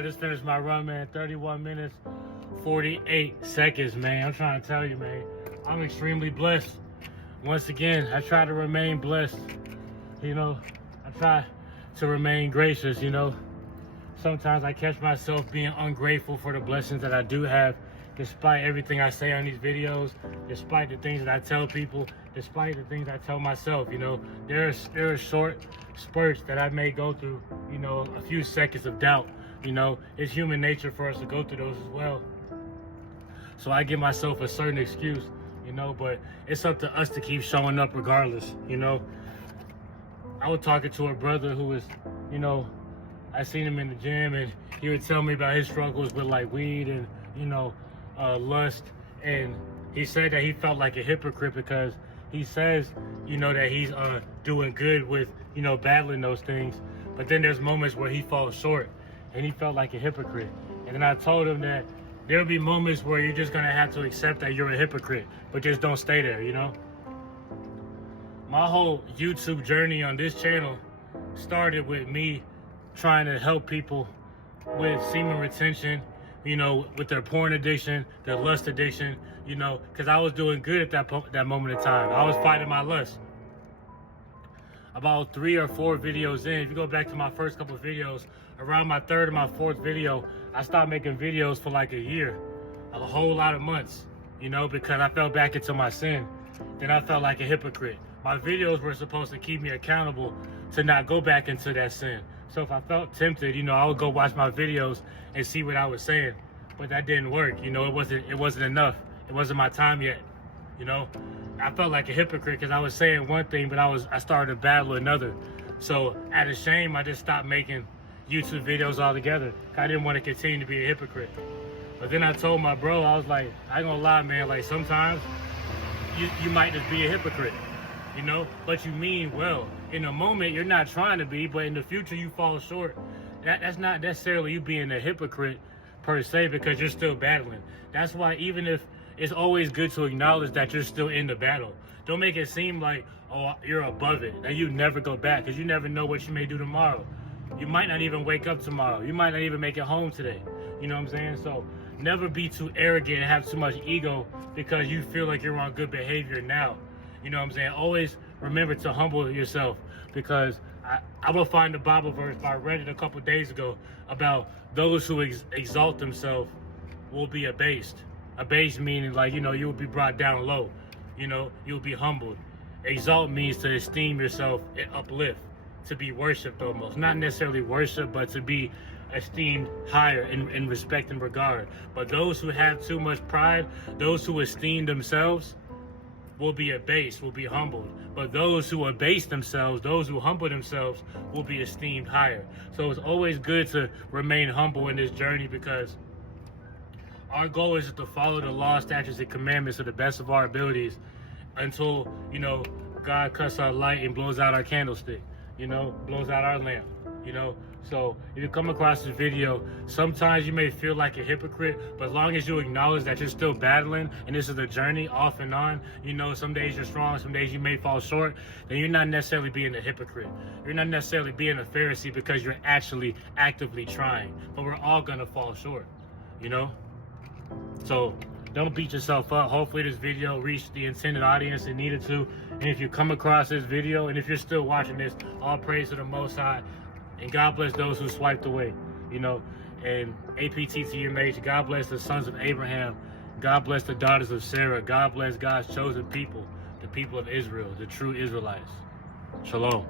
I just finished my run, man. 31 minutes, 48 seconds, man. I'm trying to tell you, man. I'm extremely blessed. Once again, I try to remain blessed. You know, I try to remain gracious, you know. Sometimes I catch myself being ungrateful for the blessings that I do have, despite everything I say on these videos, despite the things that I tell people, despite the things I tell myself, you know. There are short spurts that I may go through, you know, a few seconds of doubt, you know. It's human nature for us to go through those as well. So I give myself a certain excuse, you know, but it's up to us to keep showing up regardless, you know. I was talking to a brother who was, you know, I seen him in the gym, and he would tell me about his struggles with like weed and, you know, lust. And he said that he felt like a hypocrite because he says, you know, that he's doing good with, you know, battling those things. But then there's moments where he falls short, and he felt like a hypocrite. And then I told him that there'll be moments where you're just gonna have to accept that you're a hypocrite, but just don't stay there, you know? My whole YouTube journey on this channel started with me trying to help people with semen retention, you know, with their porn addiction, their lust addiction, you know, because I was doing good at that moment in time. I was fighting my lust. About 3 or 4 videos in, if you go back to my first couple of videos, around my 3rd or my 4th video, I stopped making videos for like a year, a whole lot of months, you know, because I fell back into my sin. Then I felt like a hypocrite. My videos were supposed to keep me accountable to not go back into that sin. So if I felt tempted, you know, I would go watch my videos and see what I was saying. But that didn't work, you know, it wasn't enough. It wasn't my time yet, you know. I felt like a hypocrite because I was saying one thing, but I started to battle another. So out of shame, I just stopped making YouTube videos altogether. I didn't want to continue to be a hypocrite. But then I told my bro, I was like, I ain't gonna lie, man, like sometimes you might just be a hypocrite, you know, but you mean well. In the moment, you're not trying to be, but in the future, you fall short. That's not necessarily you being a hypocrite per se, because you're still battling. That's why even if it's always good to acknowledge that you're still in the battle. Don't make it seem like, oh, you're above it, and you never go back, because you never know what you may do tomorrow. You might not even wake up tomorrow. You might not even make it home today. You know what I'm saying? So never be too arrogant and have too much ego because you feel like you're on good behavior now. You know what I'm saying? Always remember to humble yourself, because I will find the Bible verse, I read it a couple days ago, about those who exalt themselves will be abased. Abased meaning, like, you know, you will be brought down low. You know, you'll be humbled. Exalt means to esteem yourself and uplift, to be worshipped almost. Not necessarily worship, but to be esteemed higher in respect and regard. But those who have too much pride, those who esteem themselves, will be abased, will be humbled. But those who abase themselves, those who humble themselves, will be esteemed higher. So it's always good to remain humble in this journey, because our goal is to follow the law, statutes, and commandments to the best of our abilities until, you know, God cuts our light and blows out our candlestick, you know, blows out our lamp, you know. So if you come across this video, sometimes you may feel like a hypocrite, but as long as you acknowledge that you're still battling and this is a journey off and on, you know, some days you're strong, some days you may fall short, then you're not necessarily being a hypocrite. You're not necessarily being a Pharisee, because you're actually actively trying. But we're all gonna fall short, you know? So don't beat yourself up. Hopefully this video reached the intended audience it needed to. And if you come across this video, and if you're still watching this, all praise to the Most High. And God bless those who swiped away, you know. And APTTMH, God bless the sons of Abraham. God bless the daughters of Sarah. God bless God's chosen people, the people of Israel, the true Israelites. Shalom.